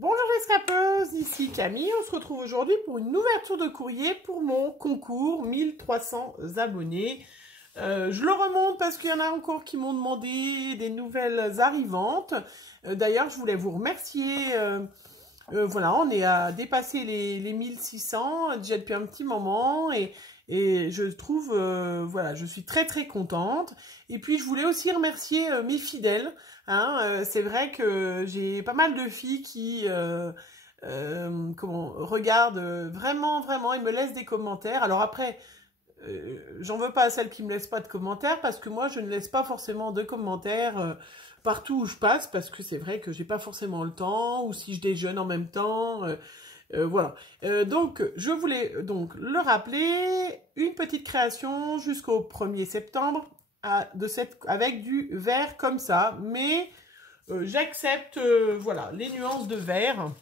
Bonjour les scrapeuses, ici Camille, on se retrouve aujourd'hui pour une ouverture de courrier pour mon concours 1300 abonnés. Je le remonte parce qu'il y en a encore qui m'ont demandé des nouvelles arrivantes. D'ailleurs, je voulais vous remercier. Voilà, on est à dépasser les 1600 déjà depuis un petit moment et je trouve, voilà, je suis très très contente. Et puis je voulais aussi remercier mes fidèles. Hein, c'est vrai que j'ai pas mal de filles qui regardent vraiment et me laissent des commentaires. Alors après, j'en veux pas à celles qui me laissent pas de commentaires parce que moi je ne laisse pas forcément de commentaires partout où je passe parce que c'est vrai que j'ai pas forcément le temps ou si je déjeune en même temps. Voilà. Donc, je voulais donc le rappeler, une petite création jusqu'au 1er septembre avec du vert comme ça. Mais j'accepte voilà, les nuances de vert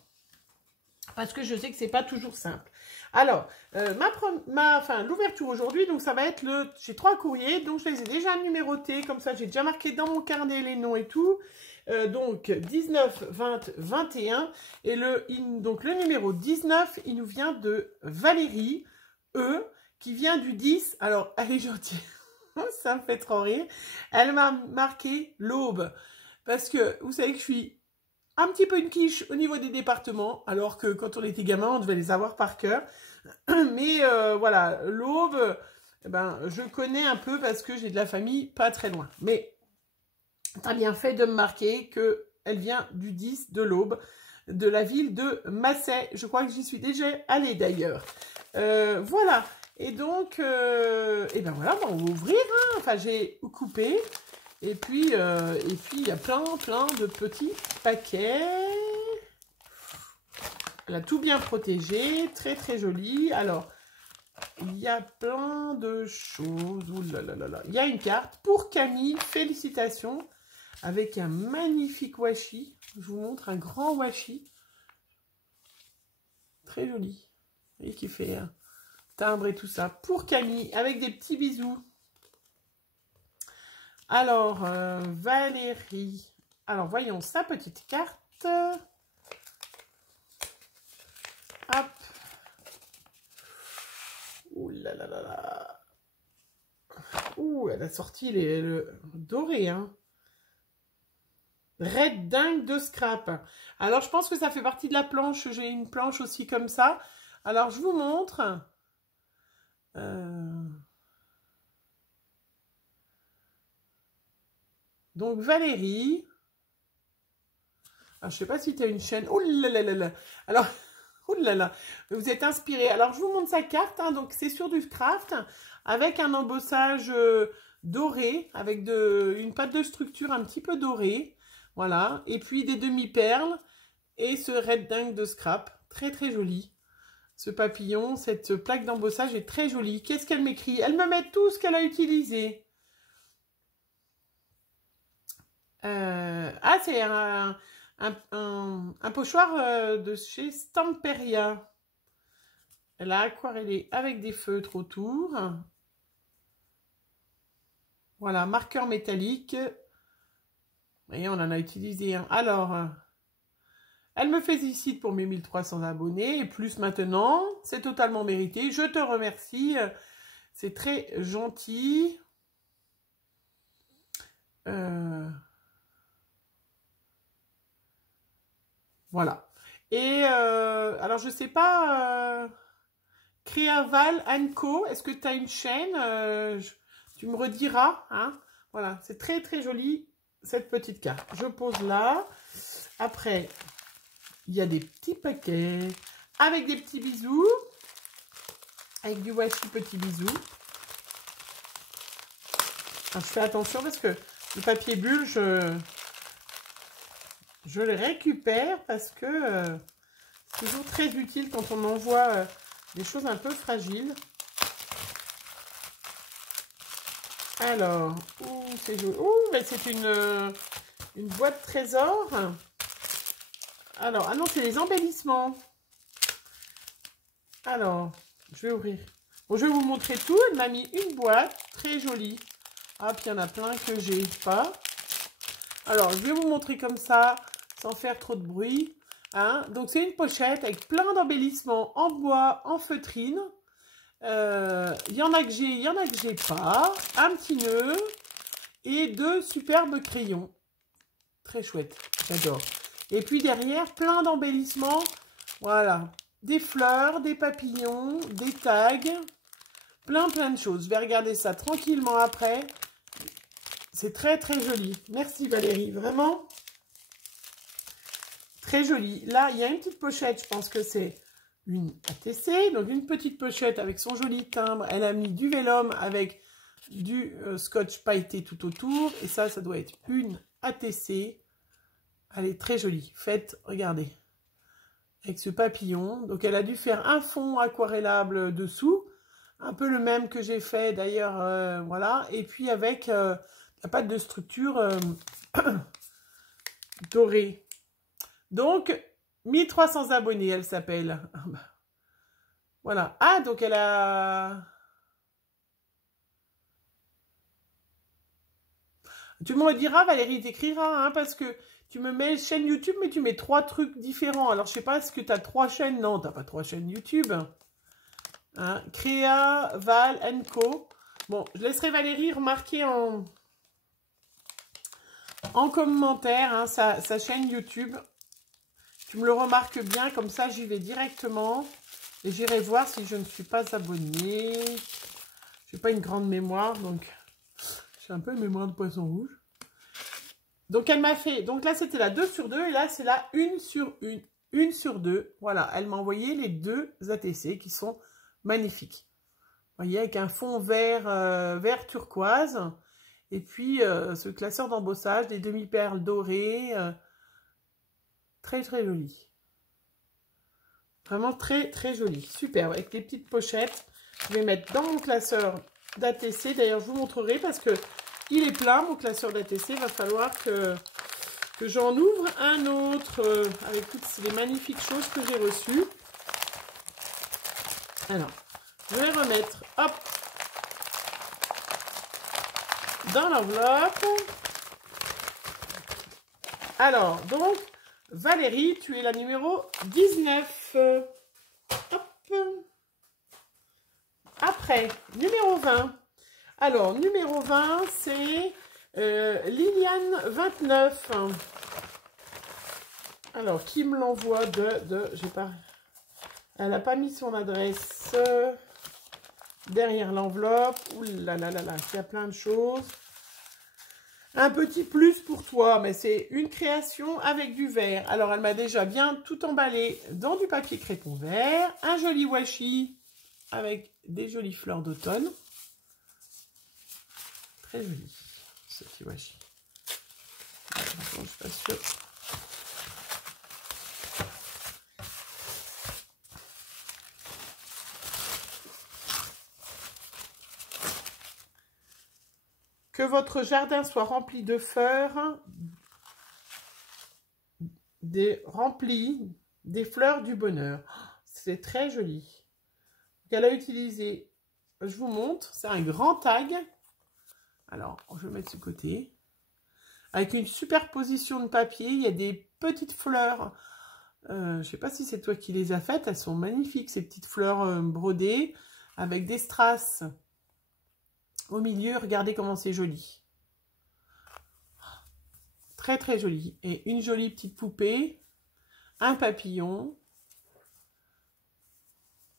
parce que je sais que c'est pas toujours simple. Alors, l'ouverture aujourd'hui, donc ça va être j'ai 3 courriers, donc je les ai déjà numérotés, comme ça j'ai déjà marqué dans mon carnet les noms et tout. Donc 19, 20, 21 et donc le numéro 19, il nous vient de Valérie E qui vient du 10. Alors elle est gentille, ça me fait trop rire. Elle m'a marqué l'aube parce que vous savez que je suis un petit peu une quiche au niveau des départements, alors que quand on était gamin, on devait les avoir par cœur. Mais voilà, l'aube, eh ben, je connais un peu parce que j'ai de la famille pas très loin. Mais tu as bien fait de me marquer qu'elle vient du 10 de l'Aube, de la ville de Massey. Je crois que j'y suis déjà allée d'ailleurs. Voilà. Et donc, et ben voilà, on va ouvrir. Hein. Enfin, j'ai coupé. Et puis, il y a plein de petits paquets. Elle a tout bien protégé. Très, très joli. Alors, il y a plein de choses. Ouh là là là là. Il y a une carte pour Camille. Félicitations. Avec un magnifique washi. Je vous montre un grand washi. Très joli. Vous voyez qui fait un timbre et tout ça. Pour Camille, avec des petits bisous. Alors, Valérie. Alors, voyons sa petite carte. Hop. Ouh là là là là. Ouh, elle a sorti le doré, hein. Red dingue de scrap. Alors, je pense que ça fait partie de la planche. J'ai une planche aussi comme ça. Alors, je vous montre. Donc, Valérie. Alors, je ne sais pas si tu as une chaîne. Oh là là là là. Alors, oh là là. Vous êtes inspiré. Alors, je vous montre sa carte. Hein. Donc, c'est sur du craft avec un embossage doré, avec une pâte de structure un petit peu dorée. Voilà, et puis des demi-perles et ce red dingue de scrap, très très joli. Ce papillon, cette plaque d'embossage est très jolie. Qu'est-ce qu'elle m'écrit? Elle me met tout ce qu'elle a utilisé. Ah, c'est un pochoir de chez Stamperia. Elle a aquarellé avec des feutres autour. Voilà, marqueur métallique. Et on en a utilisé un. Alors, elle me félicite pour mes 1300 abonnés. Et plus maintenant, c'est totalement mérité. Je te remercie. C'est très gentil. Voilà. Et alors, je sais pas, Créaval Co, est-ce que tu as une chaîne tu me rediras. Hein, voilà, c'est très très joli. Cette petite carte, je pose là. Après, il y a des petits paquets avec des petits bisous, avec du washi petit bisou. Alors, je fais attention parce que le papier bulle, je le récupère parce que c'est toujours très utile quand on envoie des choses un peu fragiles. Alors, c'est joli. Mais c'est une boîte trésor. Alors, ah non, c'est les embellissements. Alors, je vais ouvrir. Bon, je vais vous montrer tout. Elle m'a mis une boîte très jolie. Ah, puis il y en a plein que j'ai pas. Alors, je vais vous montrer comme ça, sans faire trop de bruit. Hein? Donc, c'est une pochette avec plein d'embellissements en bois, en feutrine. Il y en a que j'ai, il y en a que j'ai pas. Un petit nœud et 2 superbes crayons. Très chouette, j'adore. Et puis derrière, plein d'embellissements. Voilà, des fleurs, des papillons, des tags. Plein de choses. Je vais regarder ça tranquillement après. C'est très très joli. Merci Valérie, vraiment. Très joli. Là, il y a une petite pochette, je pense que c'est une ATC. Donc une petite pochette avec son joli timbre. Elle a mis du vélum avec du scotch pailleté tout autour. Et ça doit être une ATC. Elle est très jolie. Faites, regardez. Avec ce papillon. Donc elle a dû faire un fond aquarellable dessous. Un peu le même que j'ai fait d'ailleurs. Voilà. Et puis avec la pâte de structure dorée. Donc 1300 abonnés, elle s'appelle. Voilà. Ah, donc elle a... Tu me diras, Valérie, t'écriras, hein, parce que tu me mets chaîne YouTube, mais tu mets 3 trucs différents. Alors, je sais pas, est-ce que tu as 3 chaînes? Non, tu n'as pas 3 chaînes YouTube. Hein, Créa, Val, Co. Bon, je laisserai Valérie remarquer en commentaire hein, sa chaîne YouTube. Tu me le remarques bien, comme ça, j'y vais directement. Et j'irai voir si je ne suis pas abonnée. Je n'ai pas une grande mémoire, donc... J'ai un peu une mémoire de poisson rouge. Donc, elle m'a fait... Donc là, c'était la 2 sur 2. Et là, c'est la 1 sur 1. 1 sur 2. Voilà, elle m'a envoyé les 2 ATC qui sont magnifiques. Vous voyez, avec un fond vert, vert turquoise. Et puis, ce classeur d'embossage, des demi-perles dorées. Très, très joli. Vraiment très, très joli. Super, avec les petites pochettes. Je vais mettre dans mon classeur d'ATC. D'ailleurs, je vous montrerai parce que il est plein, mon classeur d'ATC. Il va falloir que j'en ouvre un autre avec toutes les magnifiques choses que j'ai reçues. Alors, je vais remettre, hop, dans l'enveloppe. Alors, donc, Valérie, tu es la numéro 19. Hop. Après, numéro 20. Alors, numéro 20, c'est Liliane 29. Alors, qui me l'envoie j'ai pas... Elle n'a pas mis son adresse derrière l'enveloppe. Ouh là là là là, il y a plein de choses. Un petit plus pour toi, mais c'est une création avec du verre. Alors, elle m'a déjà bien tout emballé dans du papier crépon vert. Un joli washi avec des jolies fleurs d'automne. Très joli, ce petit washi. Je suis pas sûre. Que votre jardin soit rempli de fleurs, rempli des fleurs du bonheur. C'est très joli. Elle a utilisé, je vous montre, c'est un grand tag. Alors, je vais mettre ce côté. Avec une superposition de papier, il y a des petites fleurs. Je ne sais pas si c'est toi qui les as faites. Elles sont magnifiques, ces petites fleurs brodées avec des strass au milieu. Regardez comment c'est joli. Très, très joli. Et une jolie petite poupée. Un papillon.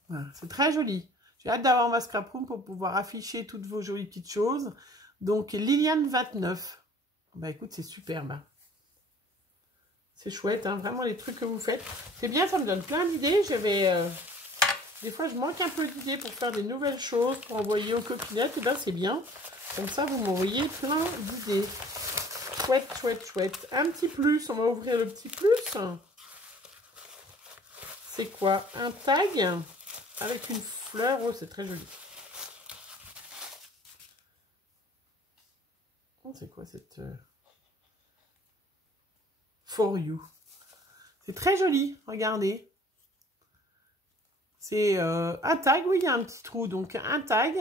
Voilà, c'est très joli. J'ai hâte d'avoir ma scrap room pour pouvoir afficher toutes vos jolies petites choses. Donc, Liliane 29. Bah écoute, c'est superbe. C'est chouette, hein, vraiment les trucs que vous faites. C'est bien, ça me donne plein d'idées. Des fois, je manque un peu d'idées pour faire des nouvelles choses, pour envoyer aux copinettes. Et bien, c'est bien. Comme ça, vous m'envoyez plein d'idées. Chouette, chouette, chouette. Un petit plus, on va ouvrir le petit plus. C'est quoi? Un tag avec une fleur. Oh, c'est très joli. Oh, c'est quoi cette... For you. C'est très joli, regardez. C'est un tag, oui, il y a un petit trou. Donc, un tag,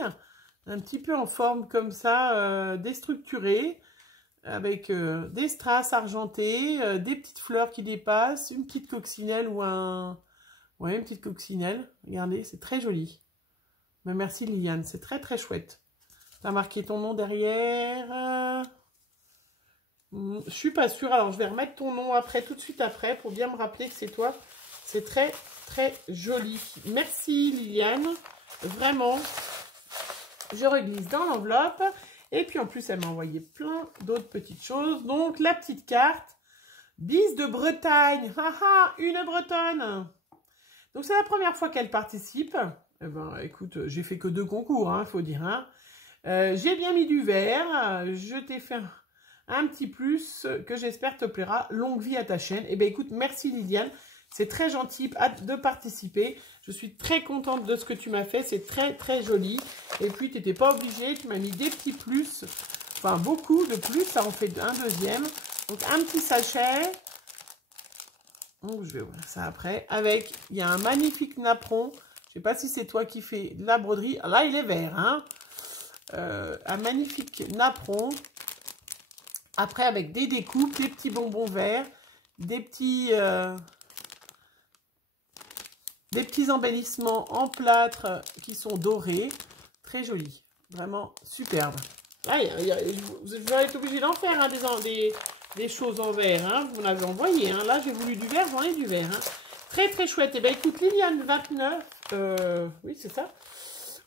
un petit peu en forme comme ça, déstructuré. avec des strass argentés, des petites fleurs qui dépassent, une petite coccinelle ou un... Ouais, une petite coccinelle. Regardez, c'est très joli. Mais merci Liliane, c'est très très chouette. Tu as marqué ton nom derrière. Je suis pas sûre, alors je vais remettre ton nom après, tout de suite après, pour bien me rappeler que c'est toi. C'est très très joli. Merci Liliane, vraiment. Je reglisse dans l'enveloppe. Et puis en plus, elle m'a envoyé plein d'autres petites choses. Donc la petite carte, Bise de Bretagne. Haha, une Bretonne. Donc c'est la première fois qu'elle participe. Eh ben, écoute, j'ai fait que 2 concours, hein, faut dire. Hein. J'ai bien mis du vert. Je t'ai fait un petit plus que j'espère te plaira. Longue vie à ta chaîne. Eh bien, écoute, merci Liliane. C'est très gentil de participer. Je suis très contente de ce que tu m'as fait. C'est très, très joli. Et puis, tu n'étais pas obligé. Tu m'as mis des petits plus. Enfin, beaucoup de plus. Ça en fait un deuxième. Donc, un petit sachet. Donc, je vais ouvrir ça après. Avec, il y a un magnifique napperon. Je ne sais pas si c'est toi qui fais de la broderie. Là, il est vert. Hein. Un magnifique napperon. Après, avec des découpes, des petits bonbons verts, des petits embellissements en plâtre qui sont dorés. Très jolis. Vraiment superbe. Ah, vous allez être obligé d'en faire hein, des choses en verre. Hein. Vous l'avez envoyé. Hein. Là, j'ai voulu du vert, j'en ai du vert. Hein. Très, très chouette. Eh bien, écoute, Liliane 29. Oui, c'est ça.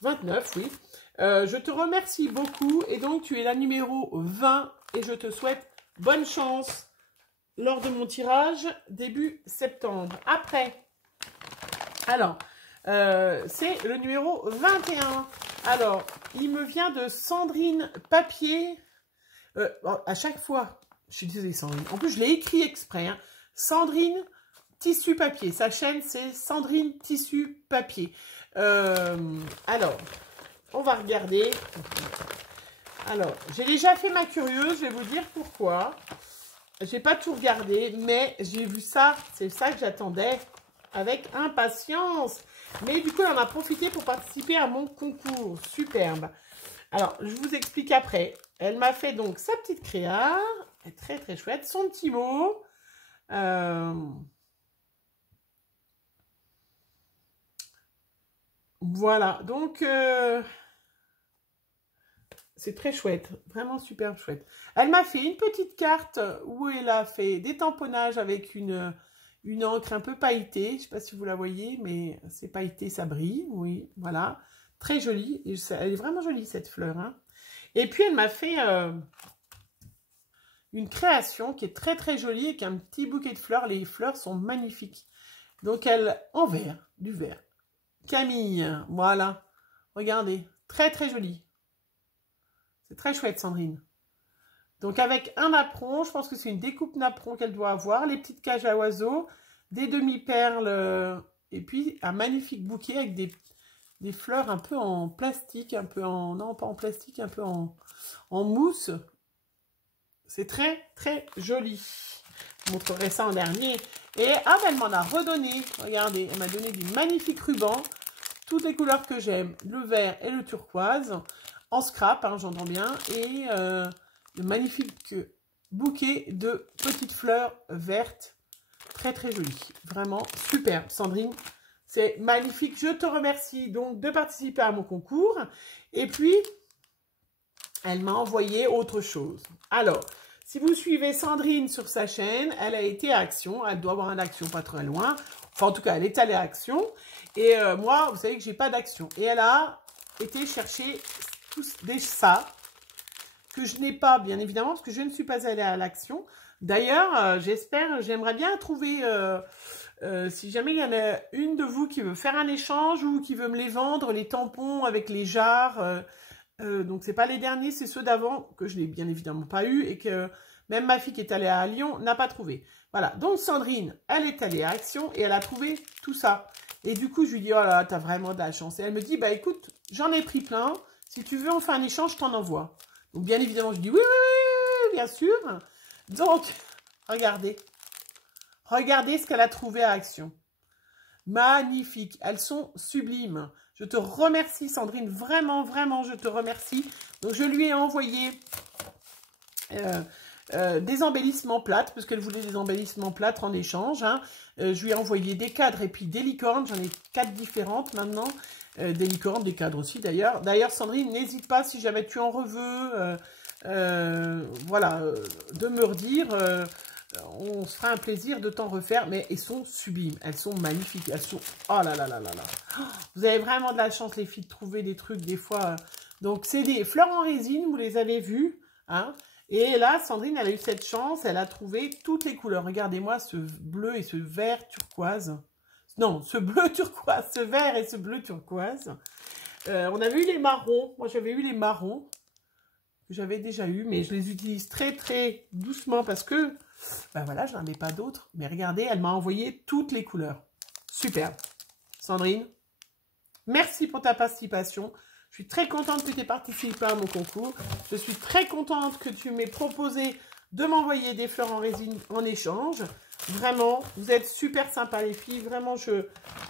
29, oui. Je te remercie beaucoup. Et donc, tu es la numéro 20. Et je te souhaite bonne chance lors de mon tirage début septembre. Après, alors, c'est le numéro 21. Alors, il me vient de Sandrine Papier. À chaque fois, je suis désolée Sandrine. En plus, je l'ai écrit exprès. Hein. Sandrine Tissu Papier. Sa chaîne, c'est Sandrine Tissu Papier. Alors, on va regarder. Alors, j'ai déjà fait ma curieuse, je vais vous dire pourquoi. J'ai pas tout regardé, mais j'ai vu ça, c'est ça que j'attendais avec impatience. Mais du coup, on en a profité pour participer à mon concours. Superbe. Alors, je vous explique après. Elle m'a fait donc sa petite créa, elle est très très chouette, son petit mot. Voilà, donc... c'est très chouette, vraiment super chouette. Elle m'a fait une petite carte où elle a fait des tamponnages avec une encre un peu pailletée. Je ne sais pas si vous la voyez, mais c'est pailleté, ça brille. Oui, voilà. Très jolie. Elle est vraiment jolie, cette fleur. Hein. Et puis, elle m'a fait une création qui est très, très jolie avec un petit bouquet de fleurs. Les fleurs sont magnifiques. Donc, elle, en vert, du vert. Camille, voilà. Regardez, très, très jolie. C'est très chouette, Sandrine. Donc, avec un napperon, je pense que c'est une découpe napperon qu'elle doit avoir. Les petites cages à oiseaux, des demi-perles, et puis un magnifique bouquet avec des fleurs un peu en plastique, un peu en... Non, pas en plastique, un peu en mousse. C'est très, très joli. Je vous montrerai ça en dernier. Et elle m'en a redonné. Regardez, elle m'a donné des magnifiques rubans. Toutes les couleurs que j'aime, le vert et le turquoise. En scrap, hein, j'entends bien, et le magnifique bouquet de petites fleurs vertes, très très joli, vraiment superbe. Sandrine, c'est magnifique. Je te remercie donc de participer à mon concours. Et puis, elle m'a envoyé autre chose. Alors, si vous suivez Sandrine sur sa chaîne, elle a été à Action, elle doit avoir un Action pas très loin. Enfin, en tout cas, elle est allée à Action. Et moi, vous savez que j'ai pas d'Action. Et elle a été chercher ça que je n'ai pas, bien évidemment, parce que je ne suis pas allée à l'Action. D'ailleurs, j'aimerais bien trouver, si jamais il y en a une de vous qui veut faire un échange ou qui veut me les vendre, les tampons avec les jarres. Donc, c'est pas les derniers, c'est ceux d'avant que je n'ai bien évidemment pas eu et que même ma fille qui est allée à Lyon n'a pas trouvé. Voilà, donc Sandrine, elle est allée à Action et elle a trouvé tout ça. Et du coup, je lui dis, oh là, t'as vraiment de la chance. Et elle me dit, bah écoute, j'en ai pris plein. Si tu veux, on fait un échange, je t'en envoie. Donc, bien évidemment, je dis oui, bien sûr. Donc, regardez. Regardez ce qu'elle a trouvé à Action. Magnifique. Elles sont sublimes. Je te remercie, Sandrine. Vraiment, vraiment, je te remercie. Donc, je lui ai envoyé des embellissements plates, parce qu'elle voulait des embellissements plates en échange. Hein. Je lui ai envoyé des cadres et puis des licornes. J'en ai 4 différentes maintenant. Des licornes, des cadres aussi d'ailleurs. D'ailleurs, Sandrine, n'hésite pas si jamais tu en veux, voilà, de me redire. On se fera un plaisir de t'en refaire, mais elles sont sublimes, elles sont magnifiques, elles sont... Oh là là là là là. Oh, vous avez vraiment de la chance, les filles, de trouver des trucs des fois. Donc, c'est des fleurs en résine, vous les avez vues, hein. Et là, Sandrine, elle a eu cette chance, elle a trouvé toutes les couleurs. Regardez-moi ce bleu et ce vert turquoise. Non, ce bleu turquoise, ce vert et ce bleu turquoise. On avait eu les marrons, moi j'avais eu les marrons, que j'avais déjà eu, mais je les utilise très très doucement parce que... Ben voilà, je n'en ai pas d'autres. Mais regardez, elle m'a envoyé toutes les couleurs. Super. Sandrine, merci pour ta participation. Je suis très contente que tu aies participé à mon concours. Je suis très contente que tu m'aies proposé de m'envoyer des fleurs en résine en échange. Vraiment, vous êtes super sympas les filles. Vraiment,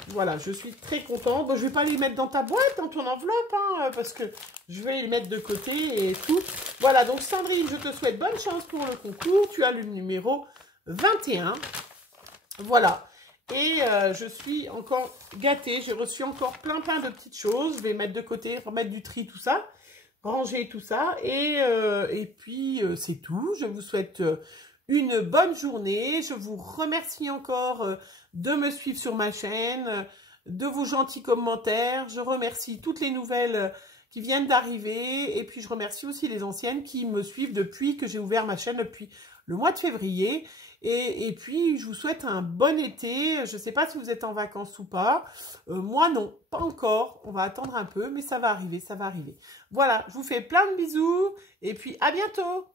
voilà, je suis très contente. Bon, je ne vais pas les mettre dans ta boîte, dans ton enveloppe, hein, parce que je vais les mettre de côté et tout. Voilà, donc Sandrine, je te souhaite bonne chance pour le concours. Tu as le numéro 21. Voilà. Et je suis encore gâtée. J'ai reçu encore plein de petites choses. Je vais mettre de côté, remettre du tri, tout ça. Ranger tout ça. Et puis, c'est tout. Je vous souhaite... une bonne journée. Je vous remercie encore de me suivre sur ma chaîne, de vos gentils commentaires. Je remercie toutes les nouvelles qui viennent d'arriver. Et puis, je remercie aussi les anciennes qui me suivent depuis que j'ai ouvert ma chaîne, depuis le mois de février. Et puis, je vous souhaite un bon été. Je ne sais pas si vous êtes en vacances ou pas. Moi, non, pas encore. On va attendre un peu, mais ça va arriver, ça va arriver. Voilà, je vous fais plein de bisous. Et puis, à bientôt!